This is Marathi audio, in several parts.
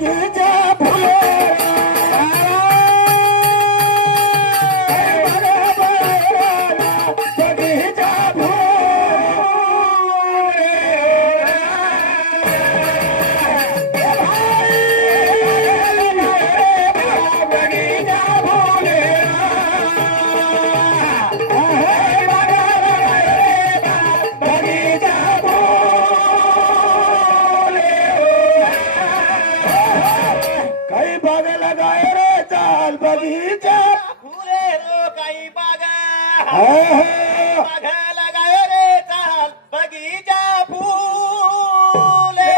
बगीचा फुले बगीचा बगीचा फुले रो काही बागा हा लगायो रे चाल बगीचा फूले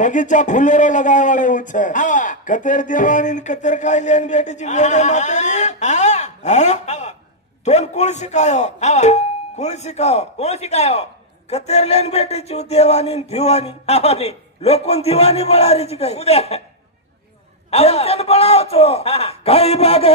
बगीचा फुलेरो लगाय वाले उछे हवा कतेर देवानी न कतेर काय लेन बेटीची वेडे मातेरी हा हा हवा तोन कोण शिकायो हवा कोण शिकायो कोण शिकायो कतेर लेन बेटीची देवानी न भिवानी हवा नी लोकोन दिवानी बळारीची काय उद्या केन बळावचो काही बागे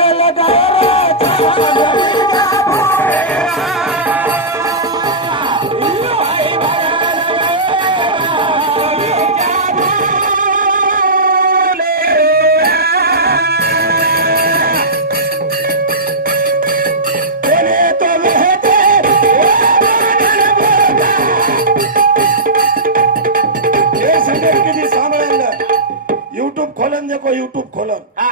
युट्यूब खोलन देखो युट्यूब खोलन हा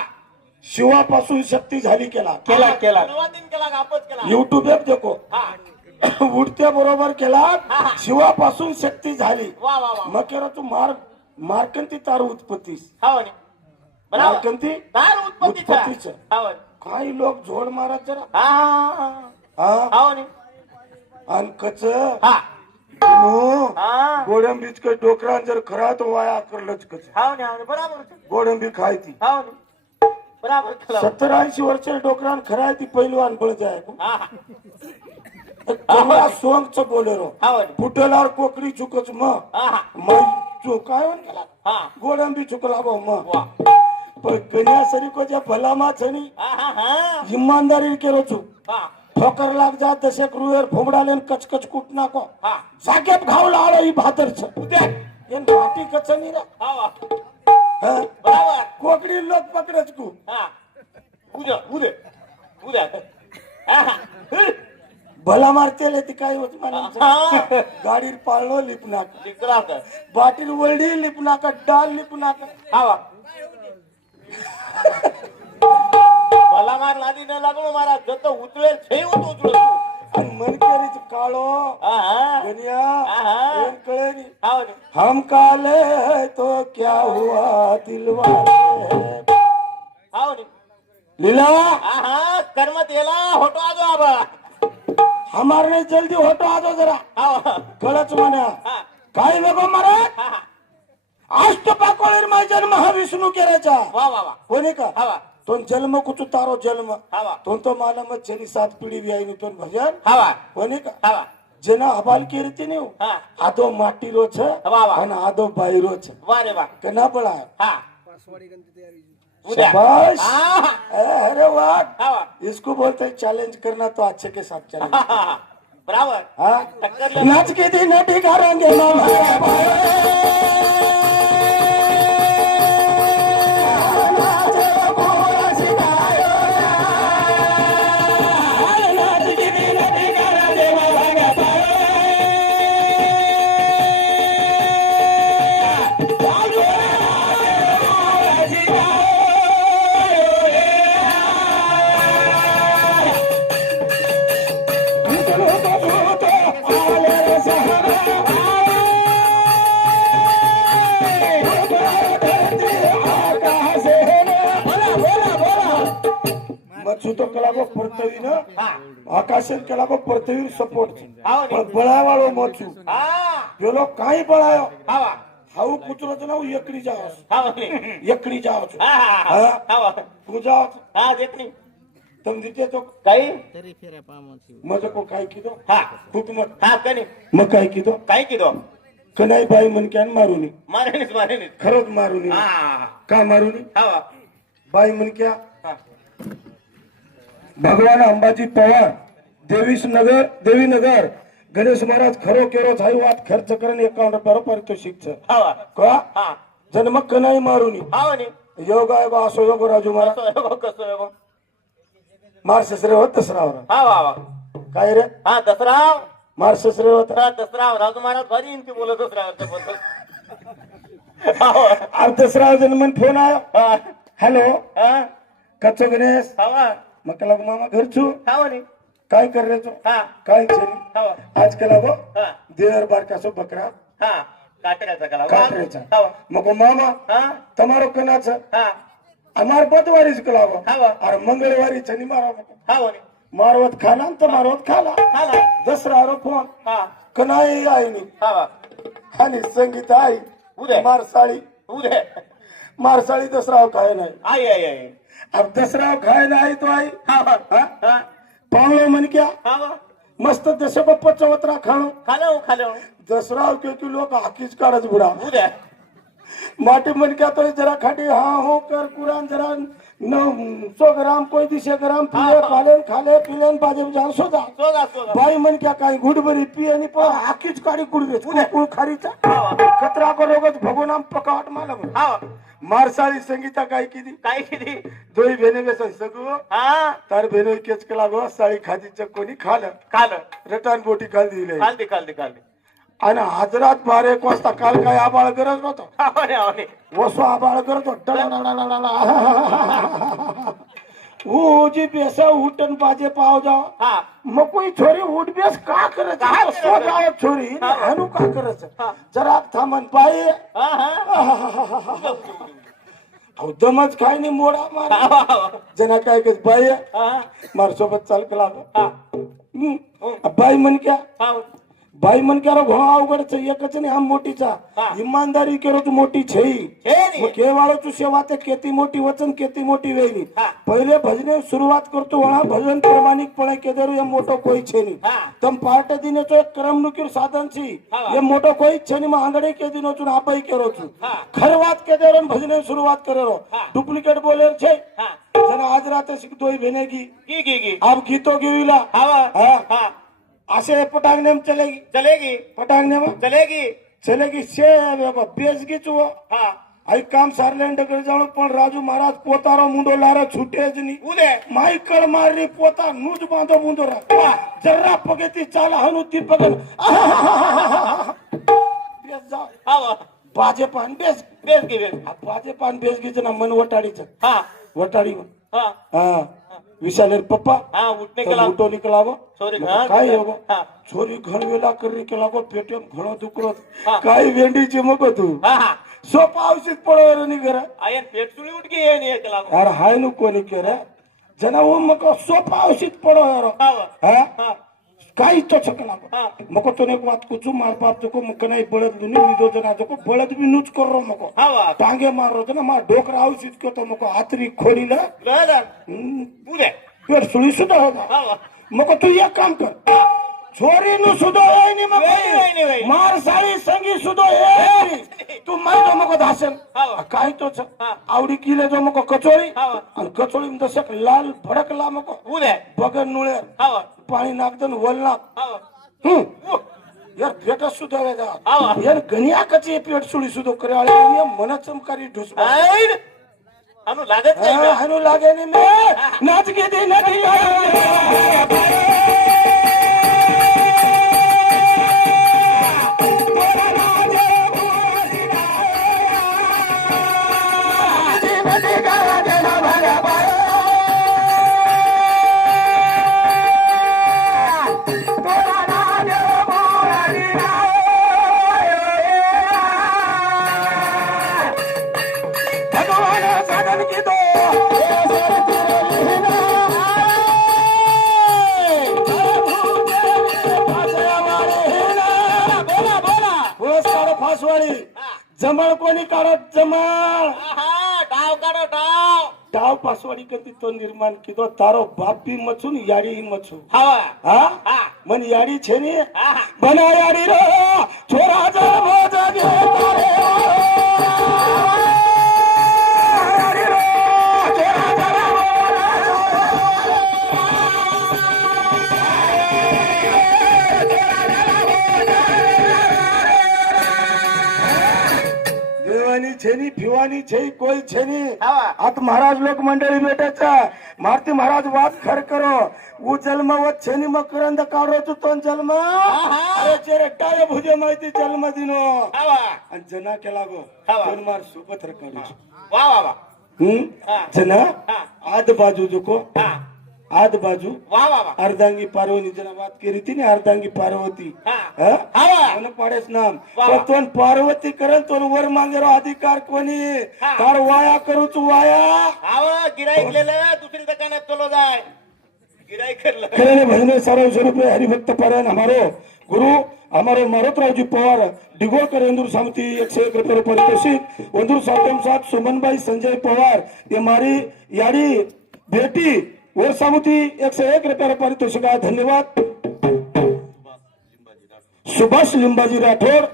शिवापासून शक्ती झाली केला केला सुरुवातीन केला कापच केला युट्यूब ऍप देखो हा उडत्या बरोबर केला शिवापासून शक्ती झाली वा वा वा मग केला तू मार्कंती तार उत्पत्तीस हवा नी बरोबर मार्कंती तार उत्पत्तीचा उत्पत्तीचं. हवा काही लोक झोड मारत जरा हा हा हवा नी आणि कच हा हा गोडंबीच काही डोकरान जर खरा तो वाया करलंच कच हवा नी बरोबर गोडंबी खायची हवा नी बरोबर केला 70-80 वर्ष डोकरान खराय ती पहिलवान बळ जाय हा कमळा सोंगच बोलेरो हवा नी फुटलार कोकडी चुकच हा मग काय केला हा गोडंबी चुकला भाऊ मग वा पण कन्या सरी को ज्या भलामा छनी हा ईमानदारी केलो छु हा ठोकर लाग जा दशेक रुएर फोमडालेन कचकच कुट नाको हा जागेप घाव लाळो ही भातर छ उद्या एन माटी कचनी रा हवा हा बरोबर कोकडी लोक पकडच कु हा उद्या उद्या उद्या भला मारतेले ती काय होत मला हा गाडीर पाळलो लिपनाक जिंकला का बाटीर वळडी लिपनाक डाल लिपनाक हवा मला मार लादी न लागलो मारा जत उतळेल छे होत उतळतो आणि मनकेरीच काळो हा गनिया हा. एन कळेनी हवा हम काले तो क्या हुआ दिलवाले हवा लीला हा कर्मत येला होतो आजो आबा हमार ने जल्दी होतो आजो जरा हवा कळच म्हणा हा काय वेगो मारा हा अष्टपाकोळीर मा जन्म हा विष्णू केराचा वा वा वा कोणी का हवा तो जन्म कुचू तारो जन्म हवा तो माला मत छेनी 7 पिढी भी आई तो भजन हवा कोणी का हवा जेना हबाल केरती ने हा आदो माटी रो छ वा वा आणि आदो बाई रो छ वा रे वा कना पळा हा उद्या शाबाश हा अरे वाह हवा इसको बोलते हैं चैलेंज करना तो अच्छे के साथ चैलेंज बराबर हाँ टक्कर ले नाच के दिन नटी करेंगे मच्छुतो कलागो परतवी ना हा आकाशन कलागो परतवी सपोर्ट हाव नी. पण बळावाळो मच्छू हा पेलो काही बळायो हवा हाऊ कुचरो नाव एकडी जावस हवा नी. एकडी जावस हा हा हवा तू जावस हा देखनी तुम दिते तो काही मजे को काय कीदो हा खूप मत हा कनी मग काय कीदो काही किदो कनाई बाई मन क्यान मारूनी मारेनीच खरंच मारूनी हा का मारूनी हवा बाई मन क्या हा भगवान अंबाजी पवार देवीनगर गणेश महाराज खरो केरो झाई वात खर्च करून 51 रुपये पारितोषिक छ हावा का हा जन्म कनाई मारून हाव नी योग आहे बा असो योग राजू महाराज कसं आहे, कसं आहे मग? मार ससरे होत दसरावर हावा हावा काय रे हा दसरा मार ससरे होत दसरा राजू महाराज भारी इनकी बोलत दसऱ्यावरच्या बद्दल हावा अब दसरा जन्मन फोन आयो हा हॅलो हा कच्चो गणेश हावा मकला मामा घर छू हावा नी काय कर रे तू हा काय छेनी हावा आजकाल अगो हा देवर बार कासो बकरा हा काटऱ्याचा कला काटरेचा हावा मको मामा हा તમારો કના છે हा અમાર બુધવારી જ કલાવો हावा અરે મંગળવારી શનિ મારો हावा नी મારવત ખાલા ને તમારોત ખાલા हाला દસરારો ફોન हा કનાઈ આઈની हावा आणि संगीत आई उदय मारसाळी उदय मारसाळी दसराव खाय नाही आई आई आई अब दसराव खाय नाही तो आई हावा हा हा पावलो मन क्या हावा मस्त दशबप्पा चवत्रा खाणो खालो दसराव के लोक हाकीच काढच बुडा उदय माटी मन क्या तो जरा खाटी हाँ हो कर कुरान जरा 900 ग्राम कोई 200 ग्राम पिले पालन खाले पिलेन बाजे जान सोजा सोगा सोगा बाई मन क्या काही गुडबरी पी आणि पण हाकीच काढी कुडरे कुळ खारीचा हावा कचरा को रोगत भगोनाम पकावट मालम हावा मारसाळी संगीता काय किती काय किती दोई बेने बेसन सगळं हा तार बेनो केच केला गो साळी खादीचं कोणी खालं काल रटान बोटी खाल दिले खालते आणि हजरात 12-1 वाजता काल काय आबाळ गरज नव्हतं हावणे हावणे वसो आबाळ करतो जी बेसा उठन बाजे पाव जाओ हा मग कोई छोरी उठ बेस का करत का करत? सो जाओ छोरी हा. हनु का करत हा. जरा थांबन पाय हा हा अहो दमच काय नाही मोडा मार हावा जना काय कस बाय हा मार सोबत चाल कला हा बाई मन क्या हाव बाई मन क्या घोडा अवघड છે एकच ને આમ મોટી છે હા. ઈમાનદારી કેરો તો મોટી છે છે ને मग केवाळो तू सेवा ते केती मोठी वचन केती मोठी वेणी हा. पहिले भजने सुरुवात करतो वळा भजन प्रामाणिकपणे केदरू એ મોટો કોઈ છે નહીં हा તમ પાર્ટ દીને તો એક કરમનુકીર સાધન છે હા. એ મોટો કોઈ જ છે નહીં માં આંગણે કેદીનો છું આપાઈ કેરો છું હા. ખરવાત કેદેરો ભજને સુરુવાત કરેરો હા. ડુપ્લિકેટ બોલેર છે हा જના આજ રાતે શીખतोय भेनेगी की आप गीतो गेविला हावा हा. हा असे पटांगणे में चलेगी चलेगी पटांगणे में चलेगी चलेगी से बेसगी चुवा हा आई काम सारले डगर जाणो पण राजू महाराज पोतारो मुंडो लारा छूटे ज नहीं उदय माइकल मारी पोता नूज बांधो मुंडो रा जर्रा पगेती चाला हनु ती पगन बेस जा हावा बाजे पान बेस बेस की बेस बाजे पान बेस गी जना मन वटाडीच हा वटाडी हा हा विशालेर पप्पा हा उठने तो केला उठो निकलावो छोरी काय होगो हा छोरी घणवेला करी केलागो पेटेम घणो दुकरो हा. काय वेंडी चिमको तू हा हा सोपा औषध पडवर नि घर आयन पेट सुळी उठ गई आहे नी केला यार हाय नु कोणी केर जना वो मको सोपा औषध पडवर हावा हा हा काही तो छकला हा मको तो ने बात कुछ मार बाप को मक नाही बळद दुनी विदो जना को बळद भी नुच करो मको हावा टांगे मारो जना मा डोकरा औषध को तो मको हातरी खोलीला लहर उदय पेट सुळी सुद्धा होगा हावा मको तू एक काम कर छोरी नु सुधो होय नि वही मको मार साळी संगी सुधो हे तू मायनो मको धासन हावा काय तो छ हा. आवडी किले जो मको कचोरी हावा आणि कचोरी दशक लाल भडकला मको उदय बगन नुळे हावा पाणी नाकदन वल नाक हावा यार पेट सुद्धा वेदा हावा यार गनिया कची पेट सुळी सुधो करे आले मन चमकारी ढुस आईन अनु लागत नाही हनु लागे नि मे नाच के दे नदी भगवान साधन की दो पुरस्कार फासवाडी जमळ कोणी काढत जमळ हा डाव काढो डाव डाव पासवाडी करती तो निर्माण किदो तारो बाप भी मचू ने याडी ही मचू हावा हा हा मन याडी छे ने हा बना याडी रो छोरा जर भोज गे तारे याडी रो छोरा जर भोज छेनी फिवानी छे कोई छेनी हवा. आत महाराज लोक मंडळी भेटायचा मारती महाराज वाद खर करो वो जन्म व छेनी मकरंद काढो तू तो जन्म अरे चेरे टाळे भुजे माहिती जन्म दिनो हवा. आणि जना केला गो हवा. कोण मार सोबत रकाडू वा वा वा. हा. जना हा. आद बाजू जोको हा. आद बाजू वा वा वा. अर्धांगी पार्वती जना बात केली ती अर्धांगी पार्वती हा. हा? हवा. कोण पाडेस नाम वा. पण तोन पार्वती करन तोन वर मागेरो अधिकार कोणी हा. तार वाया करूच वाया हवा गिराईक लिहिलं दुसरी दुकानात चलो जाय गिराईक करलं करे भजने सर्व स्वरूप हरिभक्त पारायण हमारो गुरु हमारे मारुतरावजी पवार डिगोळकर इंदूर समिति 101 रुपये पारितोषिक इंदूर सातम सात सुमनबाई संजय पवार ये हमारी यारी बेटी और समिति 101 रुपये पारितोषिक आहे धन्यवाद सुभाष लिंबाजी राठोड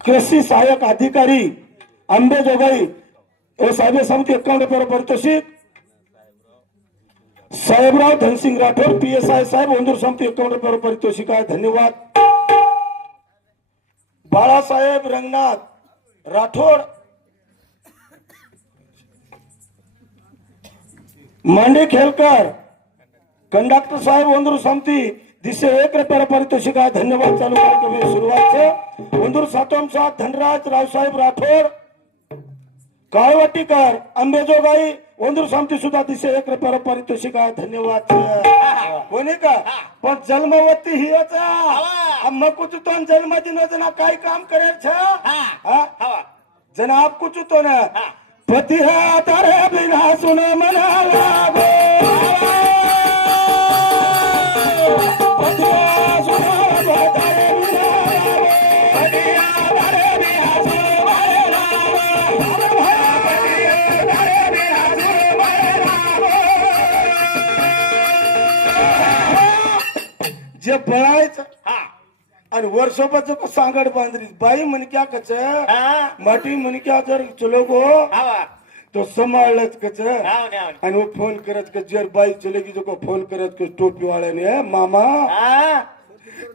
कृषी सहाय्यक अधिकारी अंबेजोगाई और साहेब समिति 51 रुपये पारितोषिक साहेबराव धनसिंग राठोड PSI साहेब ओंदूर समिति 51 रुपये पारितोषिक आहे धन्यवाद बाळासाहेब रंगनाथ राठोड मांडे खेलकर कंडक्टर साहेब ओंदूर समिति 101 रुपये पारितोषिक आहे धन्यवाद चालू कार्यक्रम सुरुवात से ओंदूर सातम सात धनराज रावसाहेब राठोड काळवटीकर अंबेजोगाई ओंदूर समिति सुद्धा 101 रुपये पारितोषिक आहे धन्यवाद कोणी का पण जन्मवती ही मग कुछ तो जन्म दिन जना काय काम करे हवा. जना आप कुछ तो ना पति है तारे बिना सुनो मना लागो पति है सुनो तारे बिना लागो पति है तारे बिना सुनो मना लागो पति है तारे बिना सुनो मना लागो जे पळायचं आणि वर्षोपाचं सांगड बांधली बाई मनक्या कच माटी मनक्या जर चलो गो हवा. तो सांभाळलंच कच हाव ने हाव ने. आणि वो फोन करत का जर बाई चलेगी जो को फोन करत का टोपी वाल्याने मामा हा.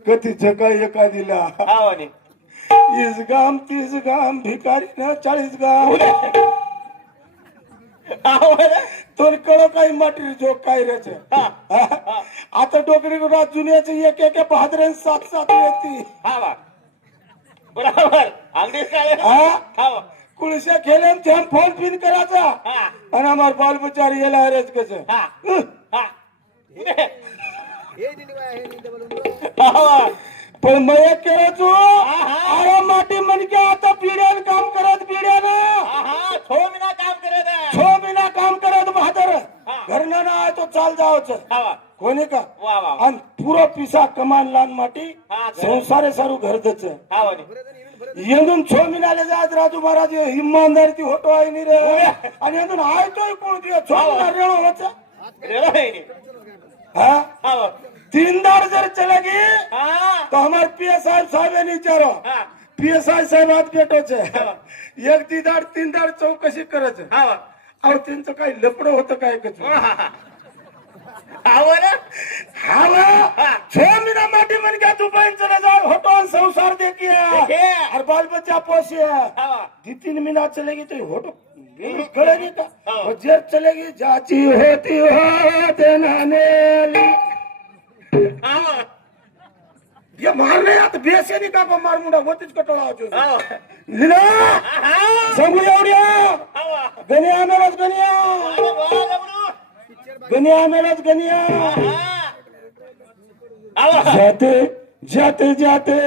कधी जगा एका दिला हाव ने. 20 गाम 30 गाम भिकारी ना 40 गाम हाव रे. तो कळो काही माटी जो काय रच आता डोकरी रात जुन्याच एक एक बहादरांनी 7-7 येते हवा. बरोबर अंगडीच काय हवा. कुळशा खेळून थेंब फोन पिन करायचा हा. आणि आम्हाला बाल बचारी यायला हरच कस हा. हा. हवा. पण मग केलो अरे माटी मनके आता पिढ्यान काम करत पिढ्यानं हा. 6 महिना काम करत आहे. 6 महिना काम करत बहादर हा. घरनं ना तो चाल जावच हवा. कोणी का वा वा वा. आणि पुरो पिसा कमान लान माटी हा. संसारे सारू घरदच हाव ने. येऊन 6 महिन्याले जात राजू महाराज इमानदारी ती होतो आहे नि रे आणि येऊन आयतोय कोण दिवस 6 महिना रेणो होचा रेलो है ने. हा हवा. 3 दार जर चलेगी हा. तो हमारे PSI साहब ने विचारो हा. PSI साहेब हात भेटोचे एक दिदार 3 दार चौकशी करत हवा. अहो त्यांचं काही लपड होतं काय कच हाव रे. हवा 6 महिना माटी मन क्या तू बहन चले जाओ होटो संसार देखिए और बाल बच्चा पोसिए हवा. 2-3 महीना चलेगी तो होटो करेगी का और जेर चलेगी जाची होती हो देनाने हवा. ये मारने आता बेसे नहीं का मार मुंडा होतीच कटोळा होतो हवा. लीला हा. सांगू एवढ्या हवा. गनिया मेलाच गनिया अरे वा गबरू. गनिया मेलाच गनिया हवा. जाते जाते जाते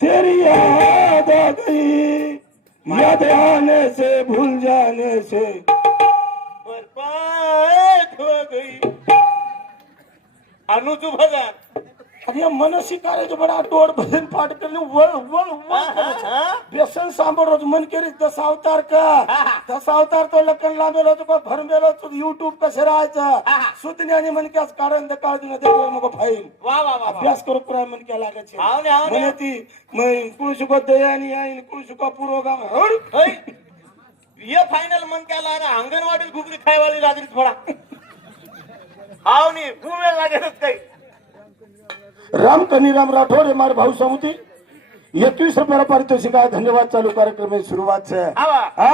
तेरी याद आ गई याद आने से भूल जाने से बर्बाद हो गई. अनुजू भजन. अरे मन शिकारायचं बडा डोर भजन पाठ करणे वळ वळ वळ करायचं. व्यसन सांभाळोच मन केरी 10 अवतार का 10 अवतार तो लखन लांबेलो तो भरमेलो तो युट्यूब कसं राहायचं सुतण्याने मन क्यास कारण द काळ दिन देखो मग फाईल वा वा वा. अभ्यास करू पुरा मन क्या लागायचे हाव ने हाव ने. म्हणे ती मै कुळशुका दयानी आईन कुळशुका पुरोगाम हड होय. ये फायनल मन क्या ला रहा अंगणवाडी घुगरी खायवाली रात्री थोडा हाव ने घुमेल लागेलच काही राम कनीराम राठोड हे मार भाऊ समिती ₹21 पारितोषिक आहे धन्यवाद चालू कार्यक्रम ની શરૂઆત છે આવા હા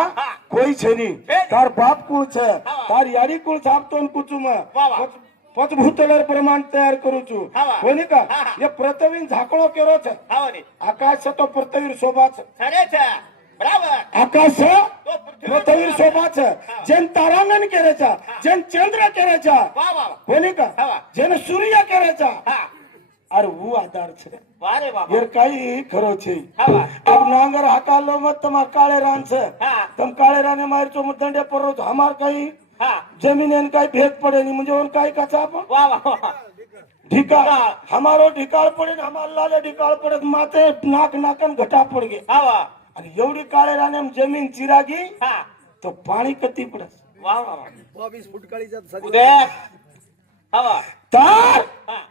કોઈ છે નહીં છે. તાર બાપ કુળ છે હા. તાર યારી કુળ છાપતો ને કુચુમાં વાહ, વાહ. પચભૂતલર પ્રમાણ તૈયાર કરું છું હા. કોની કા હા, હા. એ પ્રતવીન ઝાકળો કેરો છે આવની આકાશ છે તો પ્રતવીર શોભા છે સરે છે બરાબર આકાશ છે તો પૃથ્વી પ્રતવીર શોભા છે જેન તારાંગણ કરે છે જેન ચંદ્ર કરે છે વાહ વાહ કોની કા હા. જેન સૂર્ય કરે છે હા અરે હું આધાર છે વારે વાહ યાર કઈ ખરો છે હા अब नांगर हकालो मत तुम्हार काळे रान से હા तुम काळे राने मार चो दंडे पर रोज हमार काही હા जमीन एन काही भेद पडे नहीं म्हणजे उन काही कचा आपण વાહ વાહ વાહ ढिकाळ हमारो ढिकाळ पडे न हमार लाले ढिकाळ पडे माते नाक नाकन घटा पड गे આવા आणि एवढी काळे राने जमीन चिरागी હા तो पाणी कती पडे વાહ વાહ 22 ફૂટ કાળી ઉદય આવા तार હા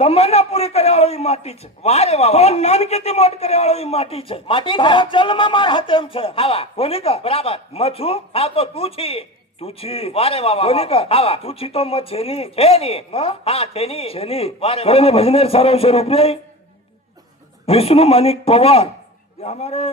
तमन्ना पूरी करे वाली माटी छे વારે વાહ तो વાહ नानकीती मोट करे वाली माटी छे माटी छे. तारा जन्म मार हातेम छे આવા कोणी का બરાબર मछू હા તો તું છી तुझी વારે वाह वाह कोणी का આવા तुझी तो मग छेनी છે ની हा? હા છે ની छेनी वारे खरे में भजनेर सारो स्वरूप रे विष्णु माणिक पवार ये हमारे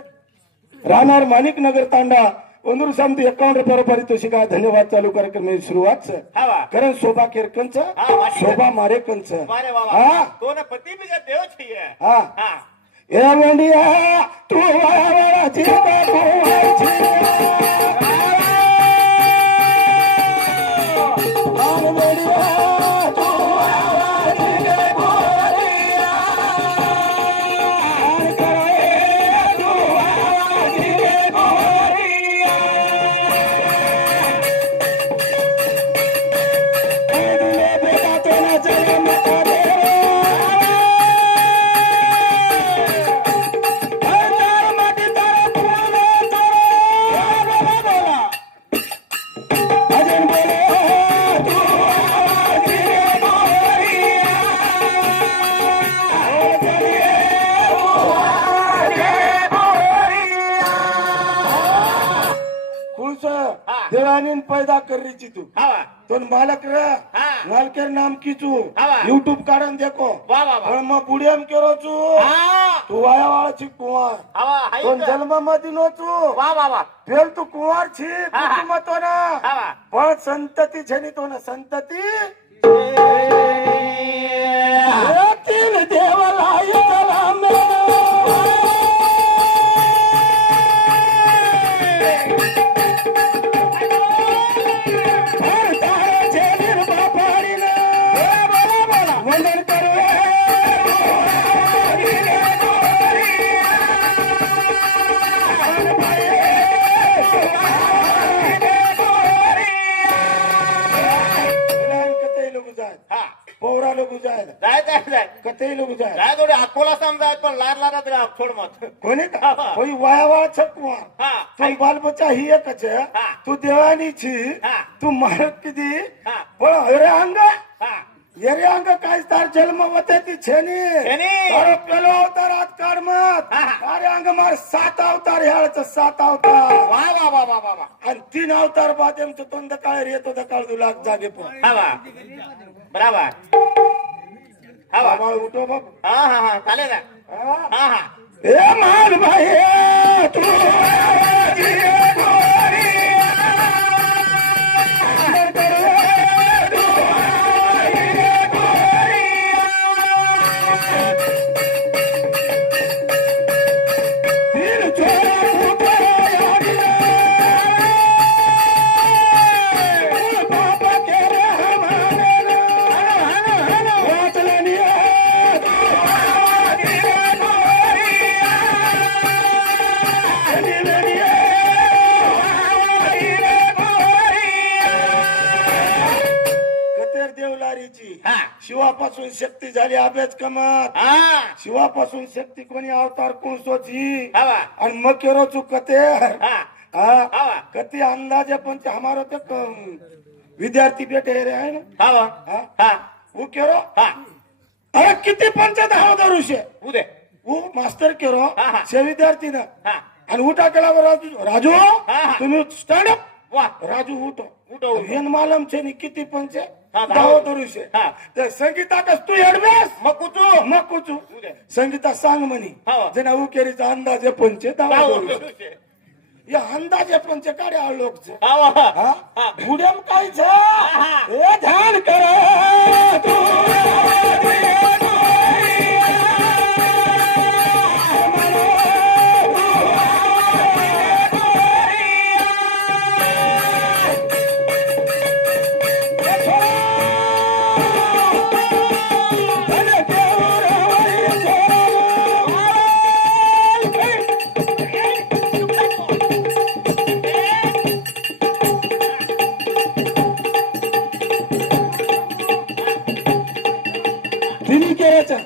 राहणार माणिक नगर तांडा ओंदूर सामती ₹51 पारितोषिक आहे धन्यवाद चालू कार्यक्रम में शुरुआत से આવા कारण शोभा केरकंच हा, माटी शोभा मारेकंच વારે વાહ हा વાહ તો ને પતિ બીજા દેવ છીએ हा હા ए वेंडिया तू वाळा जीवा बोलाय छी आन वेंडिया तू वाळा जीवा बोलिया आन करे तू वाळा जीवा बोलिया ए बेटा तेरा जन्म करे देवानी पैदा करीची तू આવા तो मालक रे હા नालकेर नाम कीचू આવા यूट्यूब काढन देखो વાહ વાહ વાહ पण मग बुडियम केरो चू હા तू वाया वाळाची कुंवार આવા तो હાઈ जन्म मध्ये नो चू વાહ વાહ વાહ फेल तू कुंवार छी હા, હા. कुटुंब तो ना આવા पण संतती छेनी तो ना संतती येतील देवलाई सलाम वंदन करू कतई लोग जाय હા पौरा लोग जाय જાય જાય જાય कतई लोग जाय જાય થોડી अकोला साम जाय पण लार लारा तरी छोड मत कोणी का हा, हा. कोई वाया वाळा छ कुंवार हा तू बाल बच्चा ही एकच आहे हा. तू देवानी छी हा तू मारक किती हा पण अरे अंग हा येरे अंग काय तार जन्म वते ती छेनी छेनी. तारो पेलो अवतार आत काढ मत हा, हा. तारे अंग मार 7 अवतार ह्याच 7 अवतार वा वा वा वा वा वा आणि 3 अवतार बाद एमचं तोंड काळ येतो दकाळ दु लाख जागे पण हा वा बराबर हा वा बाबा उठो बाबा हा हा हा चालेल ना हा. हा हा ए मान भाई तू आवाजी गोरिया तू आवाजी गोरिया दिल छोरा फुटो याडिया बाबा के रे हमारे हनो वाचलनिया तू आवाजी गोरिया कतेर देवलारीची हा शिवापासून शक्ती झाली अभ्यास कमत हा शिवापासून शक्ती कोणी अवतार कोण सोची हा वा आणि मग केरो चू कतेर हा हा हा वा कती अंदाजे पण ते हमारो ते विद्यार्थी बेटे रे आहे ना हा वा हा हा वो केरो हा अरे किती पंचायत हाव धरुशे उदे वो मास्तर केरो हा, हा. शे विद्यार्थी ना हा आणि उठा केल्यावर राजू हा. तुम्ही स्टँड अप वा राजू उठो उठो उठो. हेन मालम छे नि किती पंचे हा, दावोदर विषय हा. तर संगीता कस तू एडवेस मग कुठू मग कुचू संगीता सांग म्हणी हा. जना उकेरीचा अंदाजे पंचे दावोदर विषय. विषय. या अंदाजे पंचे काढ्या लोक हा, वा. हा हा. गुड्याम काय छ हा. ए ध्यान कर तू तिन्ही केऱ्याच्या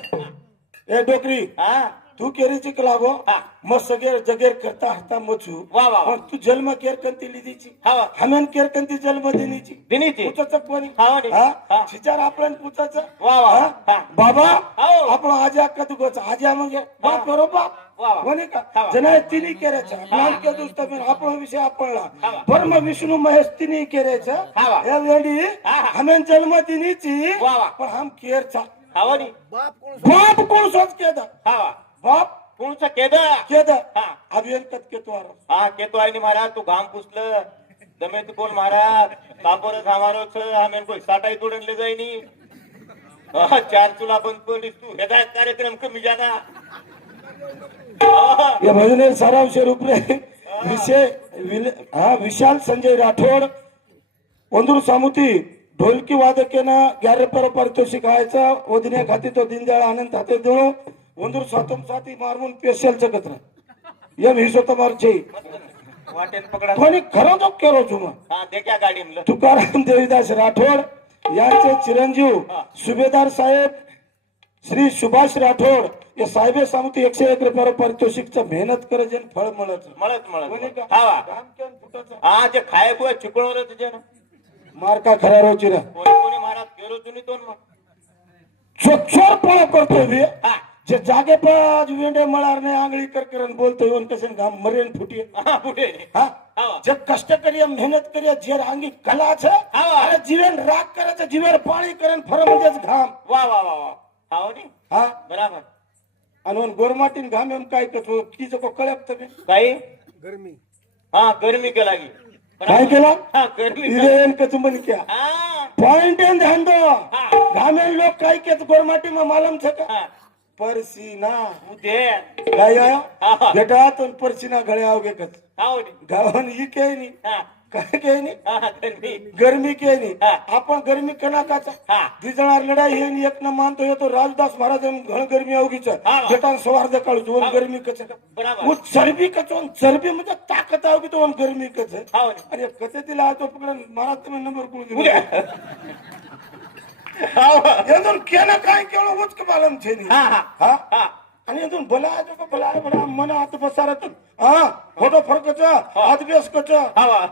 ए डोकरी हा. तू केरीची लागो हा. मग सगळे जगेर करता हता मचू वा, वा, वा. पण तू जन्म केर कंती लिदीची हा, वा. हमेन केर कंती जन्म दिनीची दिनीची. पुचाचं कोणी हा, वा, नी. हा हा. शिचार आपल्यान पुचाचं वा, वा. हा? हा. बाबा हो. आपण आज्या कदुगोच आज्या म्हणजे बाप बरो बाप वा, वा. कोणी का हा, वा. जना तिन्ही केऱ्याच्या नामके दुस्तमेन आपला विषय हा, आपला वा. परम विष्णू महेश तिन्ही केऱ्याच्या हा, वा. या वेळी हा, हा. हमेन जन्म दिनीची वा, वा. पण हम केरचा हा, वा, नी. बाप कोण सोच केदा हा, वा. बाप कोणचा केद केदा हा. अभियान कत केतो आरो हा केतो आहे नी महाराज तू घाम पुसलं दमे तू बोल महाराज कापोरच हमारो छ हमें कोई साटाई तोडन ले जाई नी चार चुला बंद पोलीस तू हेदायत कार्यक्रम कमी जाना या भजने सारांश रूप में विशाल संजय राठोड वंदूर सामुती ढोलकी वादकेनं 11 पारितोषिक आहे ओदिने खाती तो दीनदयाळ आनंद हाते देऊ वंदूर सातम साथी मारमून पेशल जगत एम हिशो तमारचे वाटेन पकडा कोणी खरं तो केलो तुम हा देखा गाडी म्हणलं तुकाराम देवीदास राठोड यांचे चिरंजीव सुभेदार साहेब श्री सुभाष राठोड या साहेबे सामुती 101 रुपये पारितोषिकचं मेहनत करजन फळ मिळत मळत कोणी मळत का? हा वा. काम केलं फुटाचं. हा जे खाय बुवा चिकळवर तुझ्या ना मार्का खरा रोचिरा कोणी कोणी महाराज गेलो तुम्ही तो मग चोर पळ करतो बे हा जे जागे पाज वेंडे मळारने आंगळी करकरन बोलतो येऊन कसन घाम मरेन फुटिये हा पुढे हा हा वा. जे कष्ट करिया मेहनत करिया जे अंगी कला छे हा. अरे जीवन राग करायचं जीवन पाणी करन फर म्हणजेच घाम वा वा वा वा हा हो नी हा बराबर आणि गोरमाटीन घाम एम काय करतो की जो कळप तबे काही हा गर्मी के लागी काय केला हा गर्मी के- इरेन कचुंबन क्या हा पॉइंट एन ध्यान दो हा. घामेन लोग काय केत गोरमाटी में मालूम छे का हा परसीना उदे काय आया हा. बेटा तो परसीना गळे आवगे कच हा हो नी गावन ही काही नाही हा काय काही नाही हा गर्मी गरमी के नाही हा. आपण गरमी कनाकाचा हा द्विजणार लढाई हे आणि एक न मानतो येतो राजदास महाराज घण गरमी अवघीच हा. बेटा सवार दकाळ दोन हा. गरमी कच बराबर वो चरबी कच चरबी म्हणजे ताकद अवघी तो गरमी कच हा हो नी अरे कसे दिला तो पकडून महाराज तुम्ही नंबर कुठून उद्या दिला हा वा. यातून केलं काय केवळ उचक मालम छे नी. हा हा हा हा आणि यातून भला तो भला बडा मन हात बसारत हा फोटो फरकच हात कच हा वा.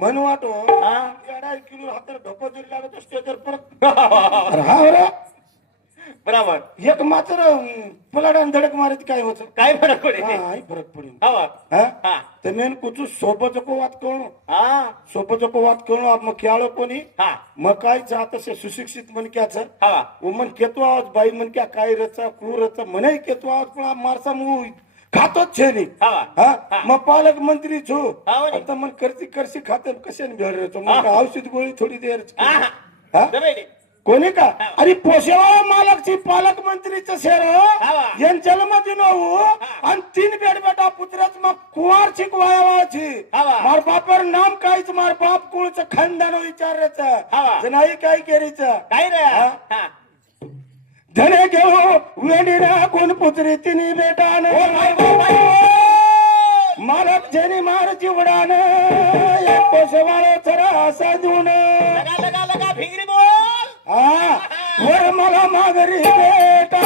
मन वाटो हा. 2.5 किलो हाताला ढोको जरी लागत स्टेजर परत अरे हा बरं बराबर एक मात्र पलाडान धडक मारित काय होत काय फरक पडे हा फरक पडेल हा वा. हा हा ते मेन कुचू सोपचको वात कळणो हा सोपचको वात कळणो मग खेळो कोणी हा मग काय जात असे सुशिक्षित मनक्याच हा वा. मन केतो आवाज बाई मनक्या काय रचा क्रूर रचा मने केतो आवाज पण मारसा मु खातोच छे नी हा वा. हा मग पालक मंत्री छो हा हो नी. आता मन करती करशी खाते कशाने भेळ रेचो हा. मग औषध गोळी थोडी देर हा हा हा जमेली. कोणी का अरे पोसेवा मालकची पालक मंत्रीचं शेर वा. यान जन्म दिनो आणि 3 बेटा पुत्रच मग कुवार शिकवायची हा वा. मार बापर नाम काहीच मार बाप कुळचं खानदान हा वा. विचारायचं नाही काय केरीच काय रे हा. हा धने घेऊ वेडीरा कोण पुत्री तिन्ही बेटान मालक जेनी मार जीवडान पोसेवाळो चरा साधून लगा लगा लगा भिंगरी बोल हा वर मला माघारी बेटा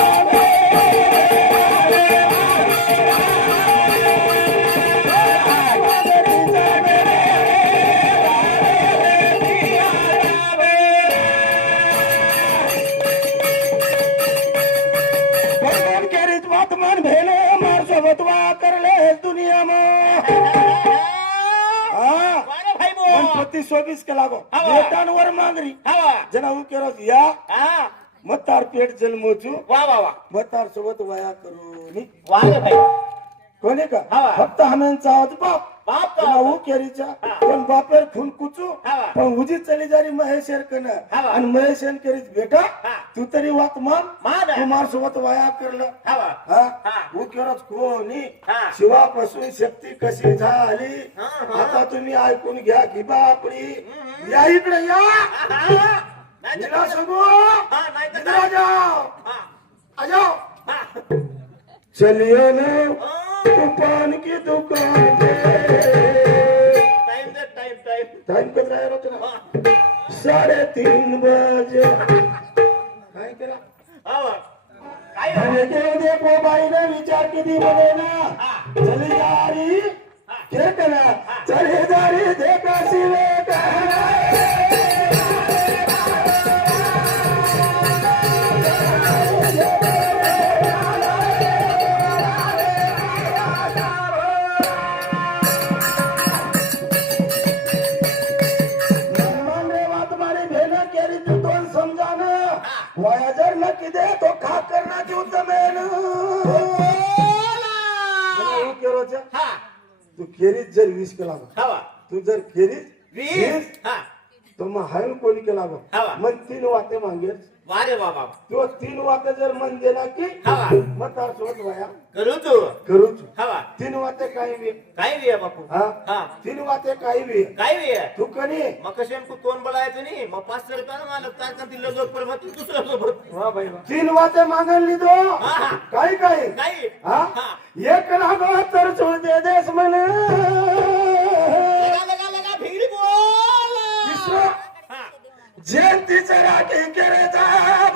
वातमान भेले मार सोबत वा करले दुनिया में वारे भाई बोल पति 24 के लागो हवा. बेटांवर मांगरी हवा जना હું કેરો या हा મત તાર પેટ જન્મો છું वा वा वा મત તાર સોબત વાયા કરું ની वा रे भाई कोणी का हवा. फक्त आम्ही चावत बाप बाप जना तो હું કેરીचा हा. पण बापेर खून कुचू हवा. पण उजी चली जारी महेशर कन हवा. आणि महेशन करीत बेटा हा. तू तरी वात मान मान. कुमार सोबत वाया करलं हवा हा हा. હું કેरोच कोणी हा. शिवापासून शक्ती कशी झाली हा, हा. आता तुम्ही ऐकून घ्या की बापडी या इकडे या नाही तर निरा काय? सांगू हा, नाही तर इधर काय? आ जाओ हा, आ जाओ हा. चलिए ना हा. पान की दुकान पे टाइम दे टाइम टाइम कब रहा होता ना हा. 3:30 बजे काय करा हवा काय हो? अरे देव देखो बाई ने विचार किती बने ना हा. चली जा रही क्या करा चली जा रही देखा सिवे का वायाजर न किदे तो खा करना क्यों जमेन हा तू केरीच जर 20 केला हवा तू जर केरीच 20 हा तो मग हाय कोणी केला हवा. मग 3 वाते मागेल वा रे वा वा तो 3 वाते जर मन देना की हवा मग तार सोड वाया करू तू करू हवा 3 वाते काही बी काय बी आहे बापू हा हा 3 वाते काही बी काय बी आहे तू कनी मग कसे कोण बोलायचं नाही मग 500 रुपयाला मला तार का दिलं लोक पर मग दुसरं सोबत वा बाई 3 वाते मागल ली दो हा हा काही काही काय हा हा एक लागो तर सोड दे देस मन लगा भिंगडी बोल तिसरं हा जयंतीचा राखी केरेचा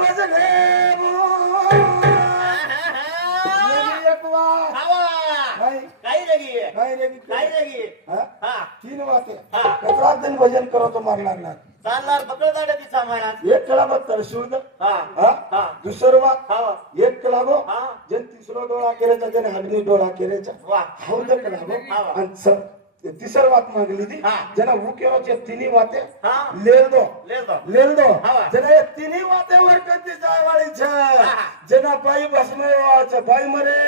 भजने एक वार हवा काय काय लगी आहे काय रे काय लगी हा हा 3 वाते हा. कचरा दिन भजन करो तो मार लागणार चालणार पकड दाडे ती सामान एक कलाबो तरशूद हा हा हा दुसरं वात हवा एक कलाबो हा जन तिसरो डोळा केरेचा जन हगनी डोळा केरेचा वा हौद कलाबो हा. आणि तिसर वात मागली ती हा. जना वो केरो जे तिन्ही वाते हा लेल दो ले दो हा. जना ये तिन्ही वातेवर कधी जाय वाळी छ हा. जना बाई बसमे वाच बाई मरे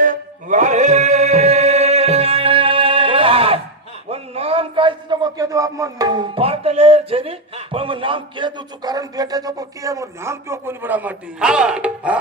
वन नाम काय तुझको के दो आप मन पार्टले जेरी पण मग नाम के दो तू कारण बेटे जो को किए मग नाम क्यों कोणी बडा माटी हवा हा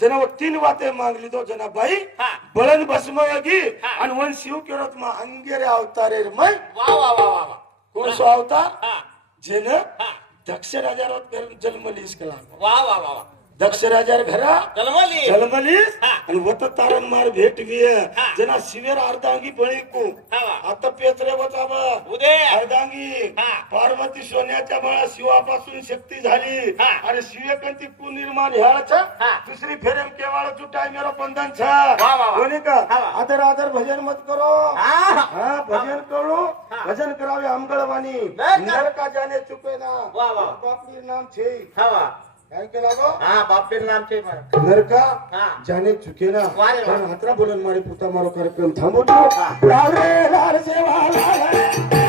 जना वो 3 वाते मागली दो जना बाई हा बळन बसमगी हा. आणि वन शिव केरोत मा अंगेरे अवतारे रे मै वा वा वा वा वा कोण सो अवतार हा जेन हा दक्ष राजावर जन्मलीस केला वा वा वा वा दक्ष राजार घरा जन्मली जन्मलीस हा. आणि वत तारण मार भेटवी हा. जना शिवेर अर्धांगी बळी को हवा आता पेत्रे वचाव उदे अर्धांगी हा. पार्वती सोन्याच्या बळा शिवापासून शक्ती झाली हा. आणि शिवेकंती कु निर्माण ह्याळाचा हा. दुसरी फेरेम केवाळ चुटाय मेरो बंधन छ वा, वा. कोणी का हा. आदर आदर भजन मत करो हा हा भजन करो हा. भजन करावे आमगळवाणी बर का? नर का जाने चुके ना वा, वा. बापली नाम छे हवा काय केला गो हा बापटे नाम छे मारा नरका हा जाने चुके ना वा रे वा. पण हातरा बोलन मारे पुता मारो कार्यक्रम थांबवतो लाल रे लाल सेवा लाल